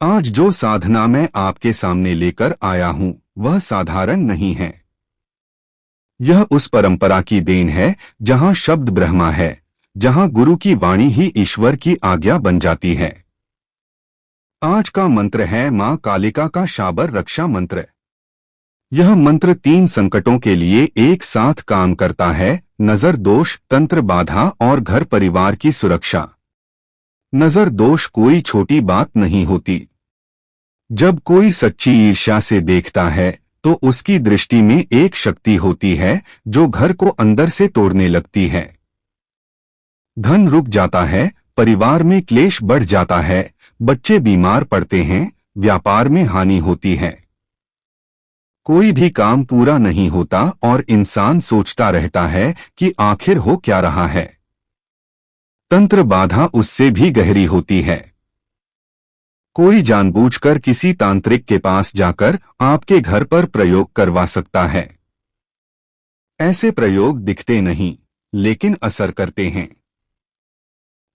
आज जो साधना मैं आपके सामने लेकर आया हूं वह साधारण नहीं है। यह उस परंपरा की देन है जहां शब्द ब्रह्मा है, जहां गुरु की वाणी ही ईश्वर की आज्ञा बन जाती है। आज का मंत्र है मां कालिका का शाबर रक्षा मंत्र। यह मंत्र 3 संकटों के लिए एक साथ काम करता है: नजर दोष, तंत्र बाधा और घर परिवार की सुरक्षा। नजर दोष कोई छोटी बात नहीं होती। जब कोई सच्ची ईर्ष्या से देखता है तो उसकी दृष्टि में एक शक्ति होती है जो घर को अंदर से तोड़ने लगती है। धन रुक जाता है, परिवार में क्लेश बढ़ जाता है, बच्चे बीमार पड़ते हैं, व्यापार में हानि होती है। कोई भी काम पूरा नहीं होता और इंसान सोचता रहता है कि आखिर हो क्या रहा है। तंत्र बाधा उससे भी गहरी होती है। कोई जानबूझकर किसी तांत्रिक के पास जाकर आपके घर पर प्रयोग करवा सकता है। ऐसे प्रयोग दिखते नहीं, लेकिन असर करते हैं।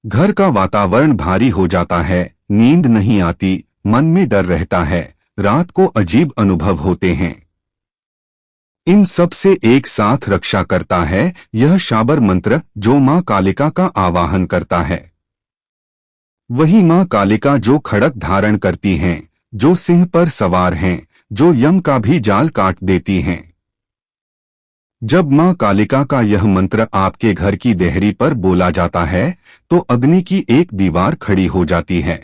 घर का वातावरण भारी हो जाता है, नींद नहीं आती, मन में डर रहता है, रात को अजीब अनुभव होते हैं। इन सब से एक साथ रक्षा करता है यह शाबर मंत्र जो मां कालिका का आवाहन करता है। वही मां कालिका जो खड़क धारण करती हैं, जो सिंह पर सवार हैं, जो यम का भी जाल काट देती हैं। जब मां कालिका का यह मंत्र आपके घर की देहरी पर बोला जाता है तो अग्नि की एक दीवार खड़ी हो जाती है।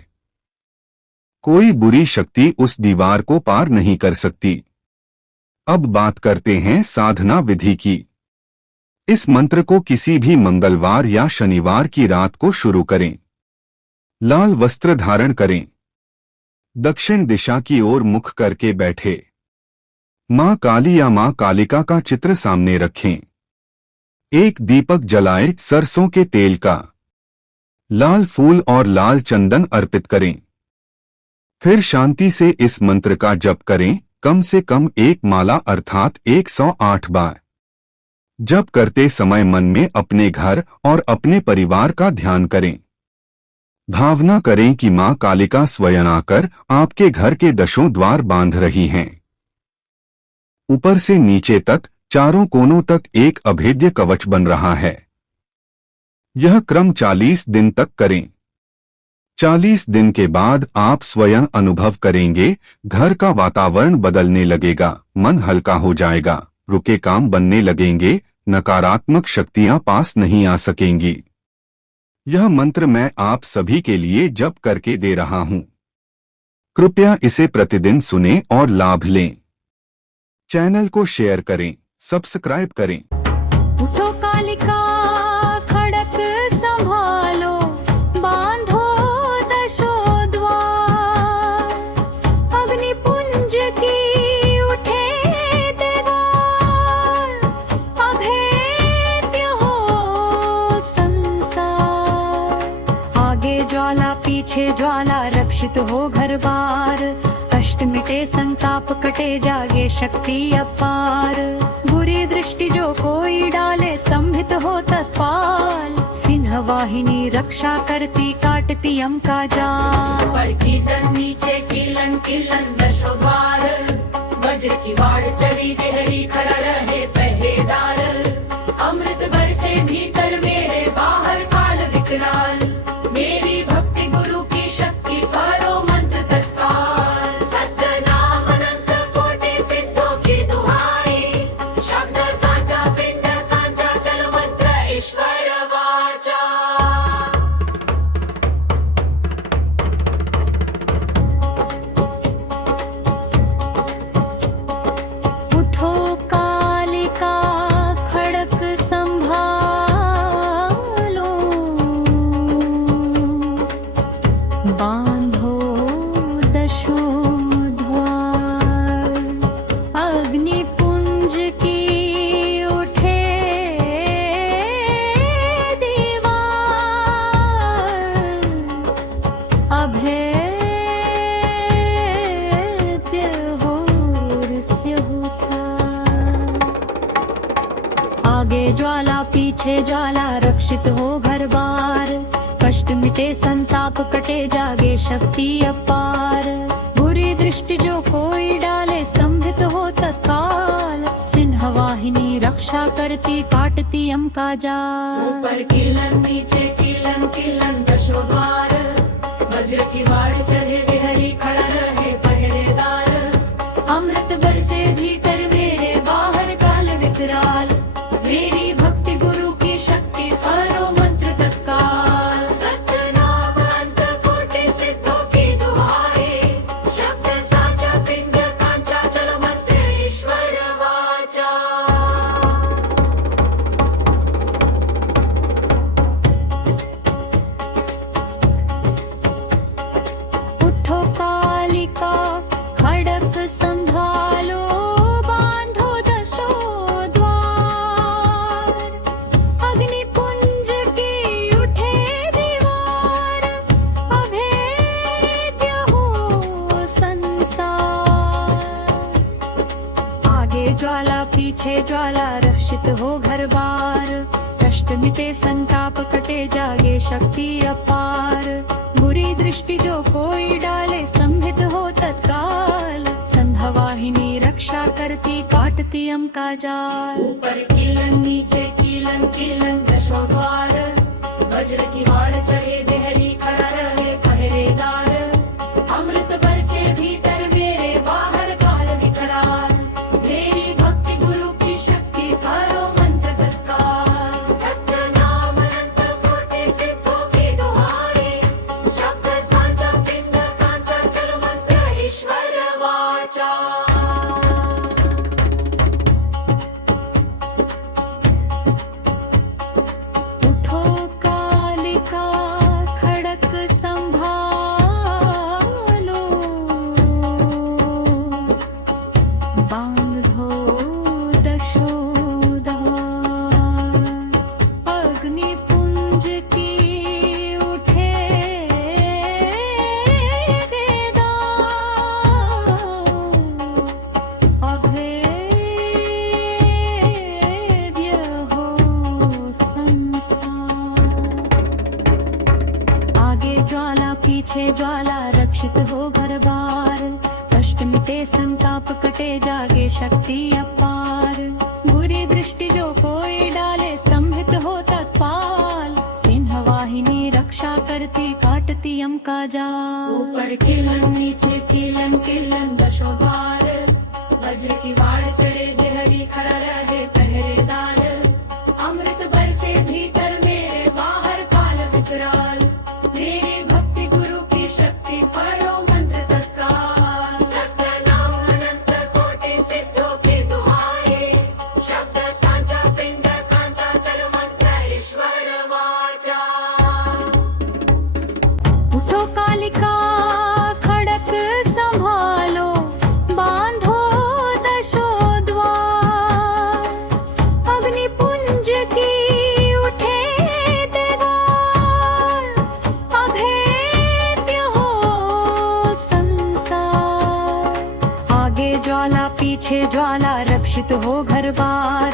कोई बुरी शक्ति उस दीवार को पार नहीं कर सकती। अब बात करते हैं साधना विधि की। इस मंत्र को किसी भी मंगलवार या शनिवार की रात को शुरू करें। लाल वस्त्र धारण करें। दक्षिण दिशा की ओर मुख करके बैठे। मां काली या मां कालिका का चित्र सामने रखें। एक दीपक जलाएं सरसों के तेल का। लाल फूल और लाल चंदन अर्पित करें। फिर शांति से इस मंत्र का जप करें, कम से कम एक माला अर्थात 108 बार। जप करते समय मन में अपने घर और अपने परिवार का ध्यान करें। भावना करें कि मां कालिका स्वयं आकर आपके घर के दशों द्वार बांध रही हैं। ऊपर से नीचे तक, चारों कोनों तक एक अभेद्य कवच बन रहा है। यह क्रम 40 दिन तक करें। 40 दिन के बाद आप स्वयं अनुभव करेंगे, घर का वातावरण बदलने लगेगा, मन हल्का हो जाएगा, रुके काम बनने लगेंगे, नकारात्मक शक्तियां पास नहीं आ सकेंगी। यह मंत्र मैं आप सभी के लिए जप करके दे रहा हूं। कृपया इसे प्रतिदिन सुनें और लाभ लें। चैनल को शेयर करें, सब्सक्राइब करें। उठो कालिका खड़क संभालो, बांधो दशो द्वार। अग्नि पुंज की उठे दीवार, अभेद्य हो संसार। आगे ज्वाला पीछे ज्वाला, रक्षित हो घर बार। कष्ट मिटे संताप कटे, जागे शक्ति अपार। बुरी दृष्टि जो कोई डाले, स्तंभित हो तत्काल। सिंह वाहिनी रक्षा करती, काटती यम का जाल। पर कीलन नीचे कीलन कीलन दशो द्वार। वज्र की वाड़ चढ़ी देहरी, खड़ा रहे पहरेदार। अमृत बरसे भीतर मेरे, बाहर काल विकराल। मेरी भक्ति गुरु की शक्ति, करो मंत्र तत्काल। सतनाम अनंत कोटि सिद्धों की दुहाई। शब्द साचा पिंड कांचा, चल मंत्र ईश्वर वाचा। उठो कालिका खड़क संभालो, बांधो दशो द्वार। अग्नि पुंज की उठे दीवार, अभेद्य हो रहस्य हो सार। आगे ज्वाला पीछे ज्वाला, रक्षित हो घर बार। कष्ट मिटे संताप कटे, जागे शक्ति अपार। दृष्टि जो कोई डाले स्तंभित हो तत्काल। सिंह वाहिनी रक्षा करती काटती यम का जाल। ऊपर कीलन नीचे कीलन कीलन दशो द्वार, वज्र की वाड़ चढ़े बिहरी खड़ा रहे पहरेदार। अमृत बरसे भीतर मेरे बाहर काल विकराल, मेरी भक्ति गुरु की शक्ति फरो मंत्र तत्काल। सत्यनाम अनंत कोटि सिद्धों की दुहाई, शब्द साचा पिंड कांचा चलो मंत्र ईश्वर वाचा। उठो कालिका खड़क संभालो, बांधो दशो द्वार। अग्नि पुंज की उठे दीवार, अभेद्य हो संसार। आगे ज्वाला पीछे ज्वाला रक्षित हो घर बार। कष्ट मिटे संताप कटे जागे शक्ति अपार। बुरी दृष्टि जो कोई डाले स्तंभित हो तत्काल। संध्या वाहिनी रक्षा करती काटती यम का जाल। ऊपर कीलन नीचे कीलन कीलन दशो द्वार, वज्र की वाड़ चढ़े बिहरी खड़ा रहे पहरेदार। अमृत बरसे भीतर मेरे बाहर काल विकराल, मेरी भक्ति गुरु की शक्ति फरो मंत्र तत्काल। सत्यनाम अनंत कोटि सिद्धों की दुहाई, शब्द साचा पिंड कांचा चलो मंत्र ईश्वर वाचा। उठो कालिका खड़क संभालो, बांधो दशो द्वार। अग्नि पुंज की उठे देदार, अभेद्य हो संसार। आगे ज्वाला पीछे ज्वाला रक्षित हो घर बार। कष्ट मिटे संताप कटे जागे शक्ति अपार। बुरी दृष्टि जो कोई डाले स्तंभित हो तत्काल। सिंह वाहिनी रक्षा करती काटती यम का जाल। ऊपर कीलन नीचे कीलन कीलन दशो द्वार, वज्र की वाड़ चढ़े बिहरी खड़ा रहे पहरेदार। अमृत बरसे भीतर मेरे बाहर काल विकराल, मेरी भक्ति गुरु की शक्ति फरो मंत्र तत्काल। सत्यनाम अनंत कोटि सिद्धों की दुहाई, शब्द साचा पिंड कांचा चलो मंत्र ईश्वर वाचा। उठो कालिका खड़क संभालो, बांधो दशो द्वार। अग्नि पुंज की उठे देवार, अभेद्य हो संसार। आगे ज्वाला पीछे ज्वाला रक्षित हो घर बार।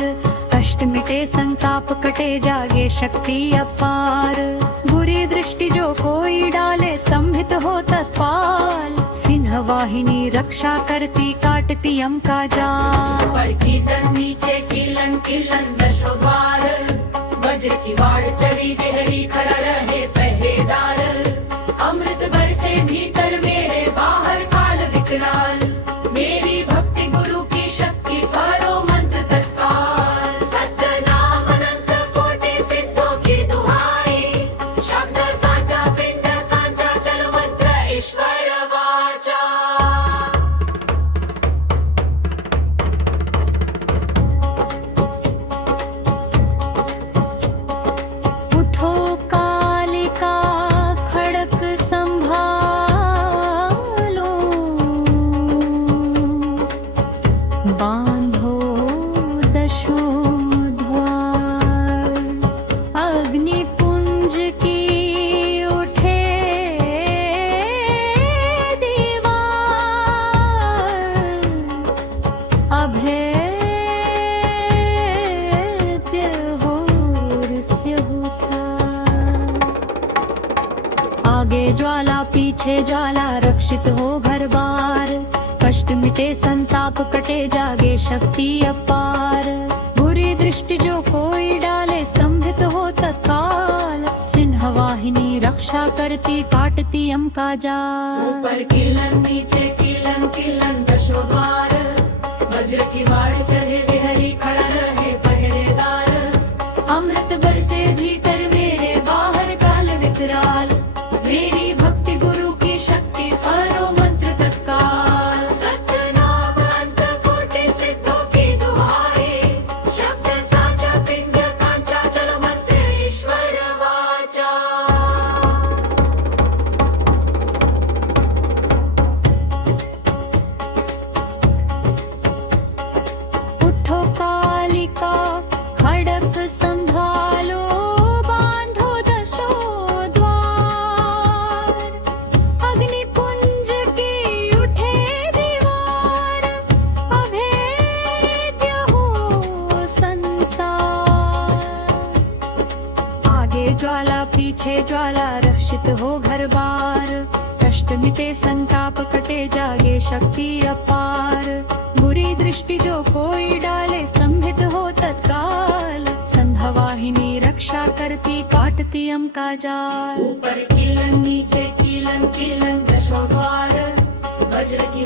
कष्ट मिटे संताप कटे जागे शक्ति अपार। बुरी दृष्टि जो कोई डाले स्तंभित हो तत्काल। सिंह वाहिनी रक्षा करती काटती यम का जाल। ऊपर कीलन नीचे कीलन कीलन दशो द्वार, वज्र की वाड़ चढ़ी बिहरी खड़ा रहे पहरेदार। अमृत बरसे भीतर मेरे बाहर काल विकराल, मेरी भक्ति गुरु की शक्ति फरो मंत्र तत्काल। सत्यनाम अनंत कोटि सिद्धों की दुहाई, शब्द साचा पिंड कांचा चलो मंत्र ईश्वर वाचा। उठो कालिका खड़क संभालो, बांधो दशो द्वार। अग्नि पुंज की उठे दीवार, अभेद्य हो संसार। आगे ज्वाला पीछे ज्वाला रक्षित हो घर बार। मिटे संताप कटे जागे शक्ति अपार। बुरी दृष्टि जो कोई डाले स्तंभित हो तत्काल। सिंह वाहिनी रक्षा करती काटती यम का जाल। ऊपर किलन नीचे किलन किलन दशो द्वार। वज्र की वाड़ चढ़े बिहरी खड़ा रहे पहरेदार। अमृत बरसे भीतर मेरे बाहर काल विकराल। मेरी भक्ति गुरु की शक्ति फरो मंत्र तत्काल। सत्यनाम अंत कोटि सिद्धों की दुहाई। शब्द साचा पिंड कांचा चल मंत्र ईश्वर वाचा। उठो कालिका खड़क संभालो। बांधो दशो द्वार। अग्नि पुंज की उठे दीवार। अभेद्य हो संसार। आगे ज्वाला पीछे ज्वाला रक्षित हो घर बार। कष्ट मिटे संताप कटे जागे शक्ति अपार। बुरी दृष्टि जो कोई डाले स्तंभित हो तत्काल। संध्या वाहिनी रक्षा करती काटती यम का जाल। ऊपर किलन नीचे किलन किलन दशो द्वार। वज्र की